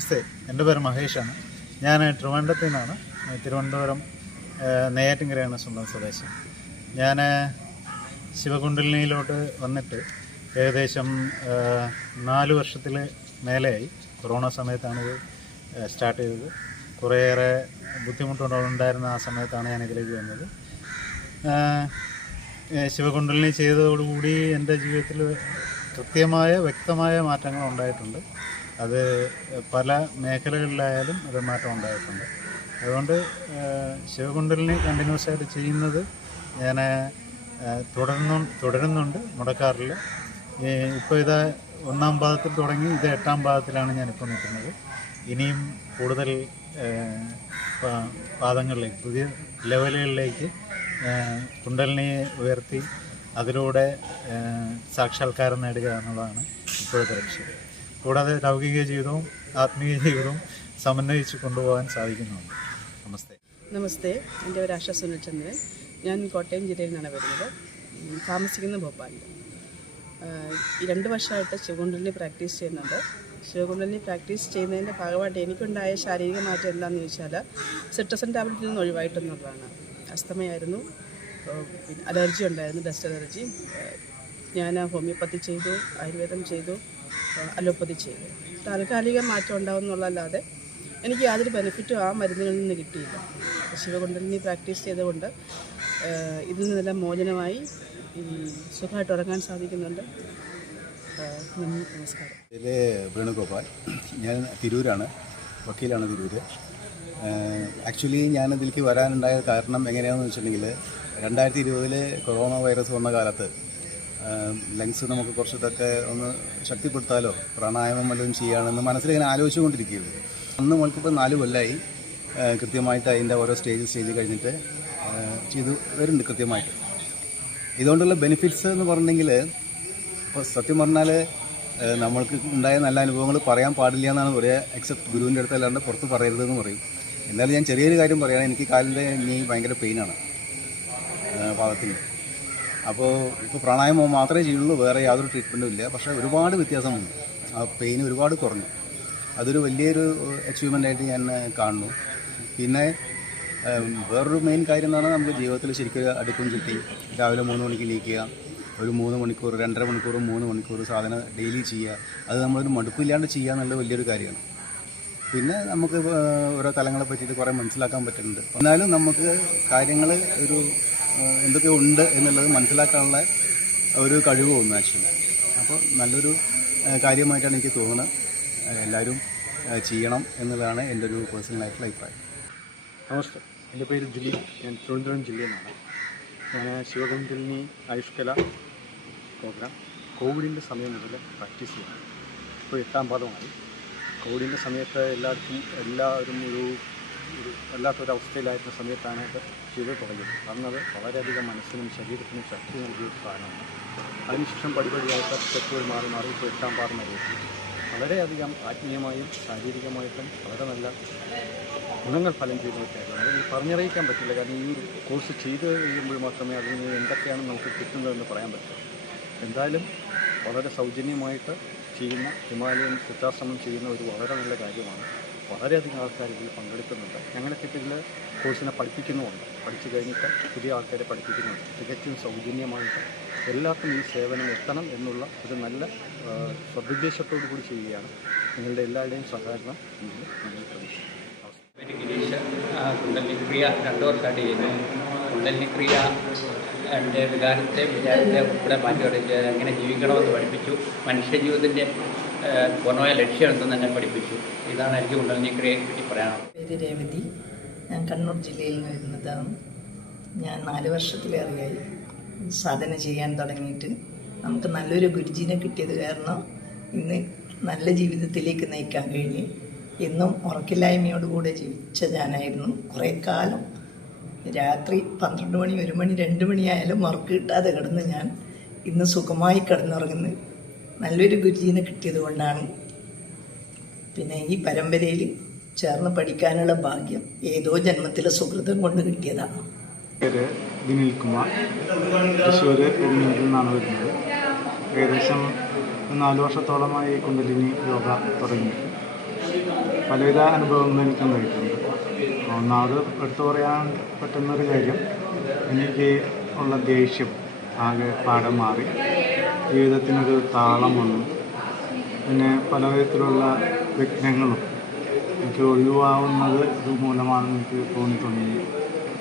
നമസ്തേ. എന്റെ പേര് മഹേഷാണ്. ഞാൻ ട്രിവാൻഡ്രത്തിൽ നിന്നാണ്. തിരുവനന്തപുരം നെയ്യാറ്റിങ്കരയാണ് സ്വന്തം സ്വദേശം. ഞാൻ ശിവകുണ്ടലിനിയിലോട്ട് വന്നിട്ട് ഏകദേശം നാല് വർഷത്തിൽ മേലെയായി. കൊറോണ സമയത്താണ് ഇത് സ്റ്റാർട്ട് ചെയ്തത്. കുറേയേറെ ബുദ്ധിമുട്ടുണ്ടായിരുന്ന ആ സമയത്താണ് ഞാൻ ഇതിലേക്ക് വന്നത്. ശിവകുണ്ടലിനി ചെയ്തതോടുകൂടി എന്റെ ജീവിതത്തിൽ കൃത്യമായ വ്യക്തമായ മാറ്റങ്ങൾ ഉണ്ടായിട്ടുണ്ട് അത് പല മേഖലകളിലായാലും അത് മാറ്റം ഉണ്ടായിട്ടുണ്ട്. അതുകൊണ്ട് ശിവകുണ്ടലിനി കണ്ടിന്യൂസ് ആയിട്ട് ചെയ്യുന്നത് ഞാൻ തുടർന്നു തുടരുന്നുണ്ട് മുടക്കാറില്ല. ഇപ്പോൾ ഇത് ഒന്നാം പാദത്തിൽ തുടങ്ങി ഇത് എട്ടാം പാദത്തിലാണ് ഞാനിപ്പോൾ നിൽക്കുന്നത്. ഇനിയും കൂടുതൽ പാദങ്ങളിലേക്ക് പുതിയ ലെവലുകളിലേക്ക് കുണ്ടലിനെ ഉയർത്തി അതിലൂടെ സാക്ഷാത്കാരം നേടുക എന്നുള്ളതാണ് ഇപ്പോഴത്തെ ലക്ഷ്യം. കൂടാതെ ലൗകിക ജീവിതവും ആത്മീയ ജീവിതവും സമന്വയിച്ച് കൊണ്ടുപോകാൻ സാധിക്കുന്നുണ്ട് നമസ്തേ. നമസ്തേ. എന്റെ പേര് ആശ സുനിൽചന്ദ്രൻ. ഞാൻ കോട്ടയം ജില്ലയിൽ നിന്നാണ് വരുന്നത്. താമസിക്കുന്ന ഭോപ്പാലിൽ. രണ്ട് വർഷമായിട്ട് ശിവകുണ്ടലിനി പ്രാക്ടീസ് ചെയ്യുന്നുണ്ട്. ശിവകുണ്ടലിനി പ്രാക്ടീസ് ചെയ്യുന്നതിന്റെ ഭാഗമായിട്ട് എനിക്കുണ്ടായ ശാരീരിക മാറ്റം എന്താണെന്ന് ചോദിച്ചാൽ സിട്രസൻ ടാബ്ലറ്റിൽ നിന്ന് ഒഴിവായിട്ടെന്നുള്ളതാണ് അസ്തമയായിരുന്നു. അലർജി ഉണ്ടായിരുന്നു ഡസ്റ്റ് അലർജി. ഞാൻ ഹോമിയോപ്പത്തി ചെയ്തു ആയുർവേദം ചെയ്തു. അലോപ്പതി ചെയ്തു. താൽക്കാലിക മാറ്റം ഉണ്ടാവും എന്നുള്ളതല്ലാതെ എനിക്ക് യാതൊരു ബെനിഫിറ്റും ആ മരുന്നുകളിൽ നിന്ന് കിട്ടിയില്ല. ശിവകുണ്ടലിനി പ്രാക്ടീസ് ചെയ്തുകൊണ്ട് ഇതിൽ നിന്നെല്ലാം മോചനമായി സുഖമായിട്ട് ഉറങ്ങാൻ സാധിക്കുന്നുണ്ട്. നമസ്കാരം. വേണുഗോപാൽ. ഞാൻ തിരൂരാണ്. വക്കീലാണ് തിരൂര്. ആക്ച്വലി ഞാൻ ഇതിലേക്ക് വരാനുണ്ടായ കാരണം എങ്ങനെയാണെന്ന് വെച്ചിട്ടുണ്ടെങ്കിൽ രണ്ടായിരത്തി ഇരുപതിൽ കൊറോണ വൈറസ് വന്ന കാലത്ത് ലങ്സ് നമുക്ക് കുറച്ചിതൊക്കെ ഒന്ന് ശക്തിപ്പെടുത്താലോ? പ്രാണായാമം വല്ലതും മനസ്സിൽ മനസ്സിലിങ്ങനെ ആലോചിച്ചുകൊണ്ടിരിക്കുകയുള്ളൂ അന്ന് നമ്മൾക്കിപ്പോൾ നാല് കൊല്ലമായി കൃത്യമായിട്ട് അതിന്റെ ഓരോ സ്റ്റേജ് സ്റ്റേജ് കഴിഞ്ഞിട്ട് ചെയ്ത് വരുന്നുണ്ട് കൃത്യമായിട്ട്. ഇതുകൊണ്ടുള്ള ബെനിഫിറ്റ്സ് എന്ന് പറഞ്ഞെങ്കിൽ ഇപ്പോൾ സത്യം പറഞ്ഞാൽ നമ്മൾക്ക് ഉണ്ടായ നല്ല അനുഭവങ്ങൾ പറയാൻ പാടില്ല എന്നാണ് പറയുക എക്സെപ്റ്റ് ഗുരുവിന്റെ അടുത്ത് അല്ലാണ്ട് പുറത്ത് പറയരുതെന്ന് പറയും. എന്നാലും ഞാൻ ചെറിയൊരു കാര്യം പറയുകയാണ് എനിക്ക് കാലിന്റെ ഇനി ഭയങ്കര പെയിനാണ് പാദത്തിൽ അപ്പോൾ ഇപ്പോൾ പ്രാണായാമം മാത്രമേ ചെയ്യുള്ളൂ വേറെ യാതൊരു ട്രീറ്റ്മെന്റും ഇല്ല. പക്ഷേ ഒരുപാട് വ്യത്യാസം വന്നു ആ പെയിൻ ഒരുപാട് കുറഞ്ഞു. അതൊരു വലിയൊരു അച്ചീവ്മെന്റ് ആയിട്ട് ഞാൻ കാണുന്നു. പിന്നെ വേറൊരു മെയിൻ കാര്യം എന്ന് പറഞ്ഞാൽ നമുക്ക് ജീവിതത്തിൽ ശരിക്കും അടുക്കും ചുറ്റി രാവിലെ മൂന്ന് മണിക്ക് എണീക്കുക ഒരു മൂന്ന് മണിക്കൂർ രണ്ടര മണിക്കൂർ മൂന്ന് മണിക്കൂർ സാധനം ഡെയിലി ചെയ്യുക അത് നമ്മളൊരു മടുപ്പില്ലാണ്ട് ചെയ്യുക എന്നുള്ള വലിയൊരു കാര്യമാണ്. പിന്നെ നമുക്ക് ഓരോ തലങ്ങളെ പറ്റിയിട്ട് കുറേ മനസ്സിലാക്കാൻ പറ്റുന്നുണ്ട്. എന്നാലും നമുക്ക് കാര്യങ്ങൾ ഒരു എന്തൊക്കെ ഉണ്ട് എന്നുള്ളത് മനസ്സിലാക്കാനുള്ള ഒരു കഴിവ് തോന്നുന്നു ആക്ച്വലി അപ്പോൾ നല്ലൊരു കാര്യമായിട്ടാണ് എനിക്ക് തോന്നുന്നത്. എല്ലാവരും ചെയ്യണം എന്നുള്ളതാണ് എന്റെ ഒരു പേഴ്സണൽ ആയിട്ടുള്ള അഭിപ്രായം. നമസ്കാരം. എന്റെ പേര് ജുലി ഞാൻ തിരുവനന്തപുരം ജില്ലയിൽ നിന്നാണ് ഞാൻ ശിവകുണ്ടലിനി ആയുഷ്കല പ്രോഗ്രാം കോവിഡിന്റെ സമയം മുതൽ പ്രാക്ടീസ് ചെയ്യുന്നു. ഇപ്പോൾ എട്ടാം പാദമായി കോവിഡിന്റെ സമയത്ത് എല്ലാവർക്കും എല്ലാവരും ഒരു ഒരു വല്ലാത്തൊരവസ്ഥയിലായിരുന്ന സമയത്താണ് ഇത് ചെയ്ത് തുടങ്ങിയത്. അന്നത് വളരെയധികം മനസ്സിനും ശരീരത്തിനും ശക്തി നൽകിയ ഒരു സാധനമാണ്. അതിനുശേഷം പടിപടിയായിട്ട് സ്റ്റെപ്പുകൾ മാറി മാറി ഇപ്പോൾ എട്ടാം പാടുന്ന എത്തി വളരെയധികം ആത്മീയമായും ശാരീരികമായിട്ടും വളരെ നല്ല ഗുണങ്ങൾ ഫലം ചെയ്യുന്നതൊക്കെയായിരുന്നു അത് ഈ പറഞ്ഞറിയിക്കാൻ പറ്റില്ല. കാരണം ഈ ഒരു കോഴ്സ് ചെയ്ത് കഴിയുമ്പോൾ മാത്രമേ അതിൽ എന്തൊക്കെയാണ് നമുക്ക് കിട്ടുന്നതെന്ന് പറയാൻ പറ്റൂ. എന്തായാലും വളരെ സൗജന്യമായിട്ട് ചെയ്യുന്ന ഹിമാലയൻ വൃദ്ധാശ്രമം ചെയ്യുന്ന ഒരു വളരെ നല്ല കാര്യമാണ്. വളരെയധികം ആൾക്കാർ ഇതിൽ പങ്കെടുക്കുന്നുണ്ട്. ഞങ്ങളൊക്കെ ഇതിൽ കോഴ്സിനെ പഠിപ്പിക്കുന്നുമുണ്ട്. പഠിച്ചു കഴിഞ്ഞിട്ട് പുതിയ ആൾക്കാരെ പഠിപ്പിക്കുന്നുണ്ട്. തികച്ചും സൗജന്യമായിട്ട് എല്ലാവർക്കും ഈ സേവനം എത്തണം എന്നുള്ള ഒരു നല്ല സദുദ്ദേശത്തോടു കൂടി ചെയ്യുകയാണ്. നിങ്ങളുടെ എല്ലാവരുടെയും സഹകരണം ഇതിൽ ഞങ്ങൾ പ്രതീക്ഷിക്കുന്നു. പേര് ഗിരീഷ് കുണ്ടലിനി ക്രിയ രണ്ടു വർഷമായിട്ട് ചെയ്യുന്നത് കുണ്ടലിനി ക്രിയ എന്റെ വികാരത്തെ വിചാരത്തെ ഉൾപ്പെടെ മാറ്റി എങ്ങനെ ജീവിക്കണമെന്ന് പഠിപ്പിച്ചു. മനുഷ്യ പൂർണമായ ലക്ഷ്യം എന്തെന്ന് തന്നെ പഠിപ്പിച്ചു. ഇതാണ് എനിക്ക് കുണ്ടലിനി ക്രിയയെ പറ്റി പറയാനുള്ളത് പേര് രേവതി. ഞാൻ കണ്ണൂർ ജില്ലയിൽ നിന്ന് വരുന്നതാണ്. ഞാൻ നാല് വർഷത്തിലേറെയായി സാധന ചെയ്യാൻ തുടങ്ങിയിട്ട്. നമുക്ക് നല്ലൊരു ഗുരുജീനെ കിട്ടിയത് കാരണം ഇന്ന് നല്ല ജീവിതത്തിലേക്ക് നയിക്കാൻ കഴിഞ്ഞ്. എന്നും ഉറക്കില്ലായ്മയോടുകൂടെ ജീവിച്ച ഞാനായിരുന്നു. കുറേ കാലം രാത്രി പന്ത്രണ്ട് മണി ഒരു മണി രണ്ട് മണിയായാലും ഉറക്ക് കിട്ടാതെ കിടന്ന് ഞാൻ ഇന്ന് സുഖമായി കിടന്നുറങ്ങുന്നു. നല്ലൊരു ഗുരുജീനെ കിട്ടിയത് കൊണ്ടാണ്. പിന്നെ ഈ പരമ്പരയിൽ ചേർന്ന് പഠിക്കാനുള്ള ഭാഗ്യം ഏതോ ജന്മത്തിലെ സുഹൃതം കൊണ്ട് കിട്ടിയതാണ് ദിനിൽ കുമാർ. തൃശ്ശൂർ നിന്നാണ് വരുന്നത്. ഏകദേശം നാല് വർഷത്തോളമായി കുണ്ടലിനി യോഗ തുടങ്ങി. പലവിധ അനുഭവങ്ങൾ എനിക്കുണ്ടായിട്ടുണ്ട് ഒന്നാമത് എടുത്തു പറയാൻ പറ്റുന്നൊരു കാര്യം എനിക്ക് ഉള്ള ദേഷ്യം ആകെ പാഠം മാറി. ജീവിതത്തിനൊരു താളമുണ്ട്. പിന്നെ പല വിധത്തിലുള്ള വിഘ്നങ്ങളും എനിക്ക് ഒഴിവാവുന്നത് ഇതുമൂലമാണെന്ന് എനിക്ക് തോന്നിത്തുടങ്ങി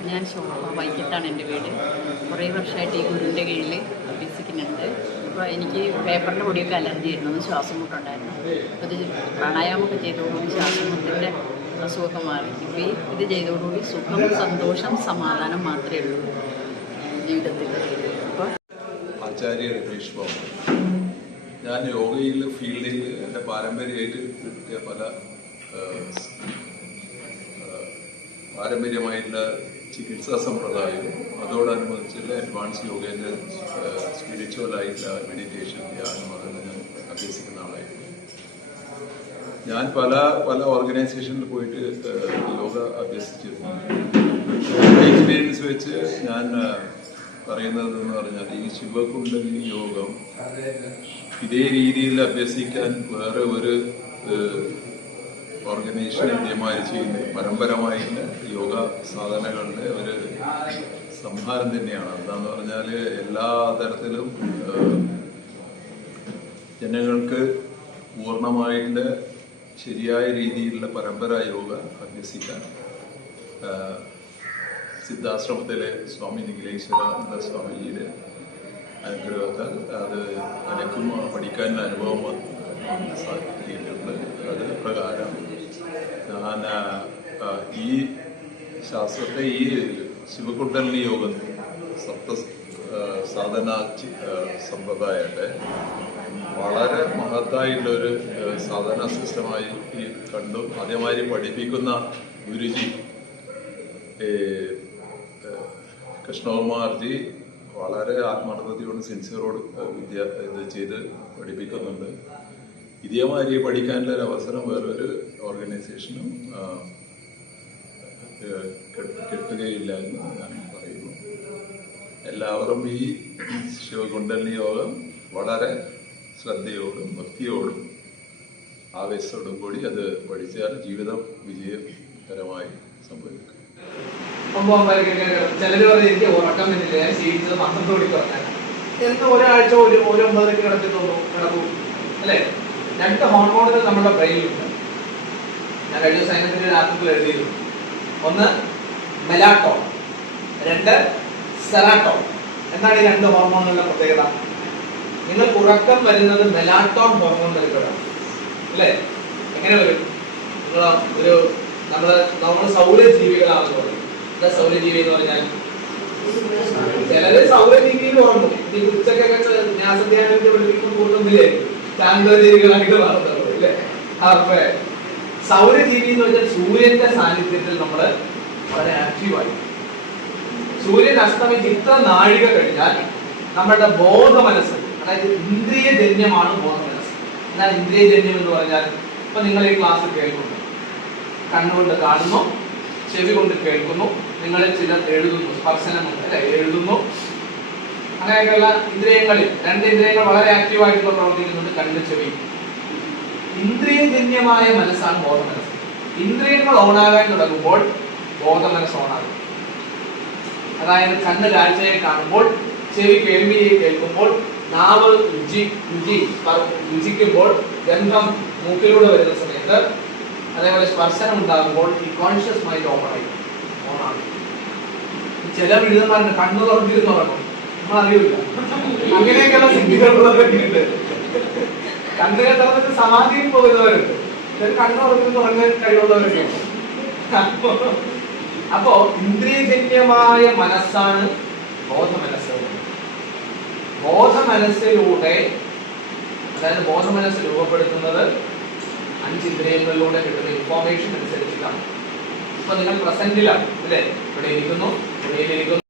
ഞാൻ ശോഭ വൈക്കത്താണ് എന്റെ വീട്. കുറേ വർഷമായിട്ട് ഈ ഗുരുവിന്റെ കീഴിൽ അഭ്യസിക്കുന്നുണ്ട്. അപ്പോൾ എനിക്ക് പേപ്പറിന്റെ പൊടിയൊക്കെ അലർജി ആയിരുന്നു ശ്വാസം മുട്ടുണ്ടായിരുന്നു. അപ്പോൾ ഇത് പ്രാണായാമമൊക്കെ ചെയ്തോടുകൂടി ശ്വാസം മുട്ടിന്റെ അസുഖമൊക്കെ മാറി. ഇപ്പോൾ ഈ ഇത് ചെയ്തോടുകൂടി സുഖം സന്തോഷം സമാധാനം മാത്രമേ ഉള്ളൂ ജീവിതത്തിൽ. അപ്പോൾ ആചാര്യ രമേഷ് ബാബു ഞാൻ യോഗയിൽ ഫീൽഡിൽ എന്റെ പാരമ്പര്യമായിട്ട് കിട്ടിയ പല പാരമ്പര്യമായിട്ടുള്ള ചികിത്സാ സമ്പ്രദായവും അതോടനുബന്ധിച്ചുള്ള അഡ്വാൻസ് യോഗേന്റെ സ്പിരിച്വലായിട്ടുള്ള മെഡിറ്റേഷൻ ധ്യാനം അതെല്ലാം ഞാൻ അഭ്യസിക്കുന്ന ആളായിരുന്നു. ഞാൻ പല പല ഓർഗനൈസേഷനിൽ പോയിട്ട് യോഗ അഭ്യസിച്ചിരുന്നു. എക്സ്പീരിയൻസ് വെച്ച് ഞാൻ പറയുന്നത് എന്ന് പറഞ്ഞാൽ ഈ ശിവകുണ്ടലിനി യോഗം ഇതേ രീതിയിൽ അഭ്യസിക്കാൻ വേറെ ഒരു ഓർഗനൈസേഷൻ ഇന്ത്യമാര് ചെയ്യുന്നത് പരമ്പരമായിട്ട് യോഗ സാധനങ്ങളുടെ ഒരു സംഹാരം തന്നെയാണ്. എന്താന്ന് പറഞ്ഞാൽ എല്ലാ തരത്തിലും ജനങ്ങൾക്ക് പൂർണമായിട്ട് ശരിയായ രീതിയിലുള്ള പരമ്പര യോഗ അഭ്യസിക്കാൻ സിദ്ധാശ്രമത്തിലെ സ്വാമി നിഖിലേശ്വര എന്ന സ്വാമിജിയുടെ അനുഗ്രഹത്താൽ അത് എനിക്കും പഠിക്കാനുള്ള അനുഭവം സാധിക്കുന്നുണ്ട് അത് പ്രകാരം ഞാൻ ഈ ശാസ്ത്രത്തെ ഈ ശിവകുണ്ടലിനി യോഗം സപ്ത സാധന സമ്പ്രദായത്തെ വളരെ മഹത്തായിട്ടുള്ള ഒരു സാധന സിസ്റ്റമായി കണ്ടു. അതേമാതിരി പഠിപ്പിക്കുന്ന ഗുരുജി കൃഷ്ണകുമാർജി വളരെ ആത്മാർത്ഥതയോട് സിൻസിയറോട് വിദ്യ ഇത് ചെയ്ത് പഠിപ്പിക്കുന്നുണ്ട്. ഇതേമാതിരി പഠിക്കാനുള്ള ഒരു അവസരം വേറൊരു ഓർഗനൈസേഷനും കിട്ടുകയില്ല എന്ന് ഞാൻ പറയുന്നു. എല്ലാവരും ഈ ശിവകുണ്ടലിനി യോഗം വളരെ ശ്രദ്ധയോടും ഭക്തിയോടും ആവേശത്തോടും കൂടി അത് പഠിച്ചാൽ ജീവിതം വിജയകരമായി സംഭവിക്കും. ഒമ്പതൊമ്പതൊക്കെ ചിലര് പറയും എനിക്ക് ഉറക്കം വരുന്നില്ല എന്ന് ഒരാഴ്ച ഒരു ഒരു ഒമ്പതരക്ക് കിടക്കുന്നു കിടക്കും. അല്ലേ? രണ്ട് ഹോർമോണുകൾ നമ്മുടെ ബ്രെയിനിലുണ്ട് ഞാൻ കഴിഞ്ഞ സൈനത്തിന്റെ രാത്രി എഴുതിയിരുന്നു. ഒന്ന് മെലാട്ടോ രണ്ട് സെറാട്ടോ എന്താണ് ഈ രണ്ട് ഹോർമോണുകളുടെ പ്രത്യേകത? നിങ്ങൾ ഉറക്കം വരുന്നത് മെലാട്ടോൺ ഹോർമോൺ വരുമ്പോഴാണ് അല്ലേ? എങ്ങനെ വരും? നിങ്ങൾ ഒരു നമ്മൾ നമ്മൾ സൗരജീവികളാണെന്ന് പറയും. എന്താ സൗരജീവി എന്ന് പറഞ്ഞാൽ. ചിലര് സൗരജീവിയിൽ ഉറങ്ങും ഈ ഉച്ചക്കൊക്കെ ന്യാസധ്യാനത്തിൽ പഠിപ്പിക്കുന്ന കൂട്ടത്തില്ലേ ചാന്ദ്രജീവികളായിട്ട് മാറുന്നത് അല്ലേ? അപ്പൊ സൗരജീവി എന്ന് വെച്ചാൽ സൂര്യന്റെ സാന്നിധ്യത്തിൽ നമ്മൾ വളരെ ആക്റ്റീവായി സൂര്യൻ അസ്തമിച്ച് ഇത്ര നാഴിക കഴിഞ്ഞാൽ നമ്മുടെ ബോധ മനസ്സ് അതായത് ഇന്ദ്രിയജന്യമാണ് ബോധ മനസ്സ് എന്നാൽ ഇന്ദ്രിയജന്യം എന്ന് പറഞ്ഞാൽ ഇപ്പൊ നിങ്ങൾ ഈ ക്ലാസ് കേൾക്കുന്നു കണ്ണുകൊണ്ട് കാണുന്നു ചെവി കൊണ്ട് കേൾക്കുന്നു. നിങ്ങളിൽ ചിലർ എഴുതുന്നു. സ്പർശനമുണ്ട് അല്ലെ? എഴുതുന്നു. അങ്ങനെയൊക്കെയുള്ള ഇന്ദ്രിയങ്ങളിൽ രണ്ട് ഇന്ദ്രിയങ്ങൾ വളരെ ആക്റ്റീവായിട്ട് പ്രവർത്തിക്കുന്നുണ്ട് കണ്ണ് ചെവി. ഇന്ദ്രിയജന്യമായ മനസ്സാണ് ബോധ മനസ്സ് ഇന്ദ്രിയങ്ങൾ ഓണാകാൻ തുടങ്ങുമ്പോൾ ബോധ മനസ്സ് ഓണാകും അതായത് കണ്ണ് കാഴ്ചയെ കാണുമ്പോൾ ചെവി കേൾവിയെ കേൾക്കുമ്പോൾ നാവ് രുചി രുചി രുചിക്കുമ്പോൾ ഗന്ധം മൂക്കിലൂടെ വരുന്ന സമയത്ത് അതേപോലെ സ്പർശനം ഉണ്ടാകുമ്പോൾ ഈ കോൺഷ്യസ് മൈൻഡ് ഓപ്പണായി ഓണാണ്. ചില എഴുതുന്നവരുടെ കണ്ണു തുറന്നിരുന്ന് ഉറങ്ങും. നമ്മൾ അറിയില്ല അങ്ങനെയൊക്കെയുള്ള സിദ്ധികൾ ഉണ്ട് കണ്ണുകൾ തുറന്നിട്ട് സമാധിയിൽ പോകുന്നവരുണ്ട്. ചില കണ്ണു തുറന്നിരുന്ന് ഉറങ്ങാൻ കഴിവുള്ളവരൊക്കെ അപ്പോ ഇന്ദ്രിയജന്യമായ മനസ്സാണ് ബോധ മനസ്സ് ബോധ മനസ്സിലൂടെ അതായത് ബോധമനസ്സ് രൂപപ്പെടുത്തുന്നത് അഞ്ച് ഇന്ദ്രിയങ്ങളിലൂടെ കിട്ടുന്ന ഇൻഫോർമേഷൻ അനുസരിച്ചിട്ടാണ്. ഇപ്പൊ നിങ്ങൾ പ്രസന്റിലാണ് അല്ലേ? ഇവിടെ ഇരിക്കുന്നു ഇവിടെ ഇരിക്കുന്നു.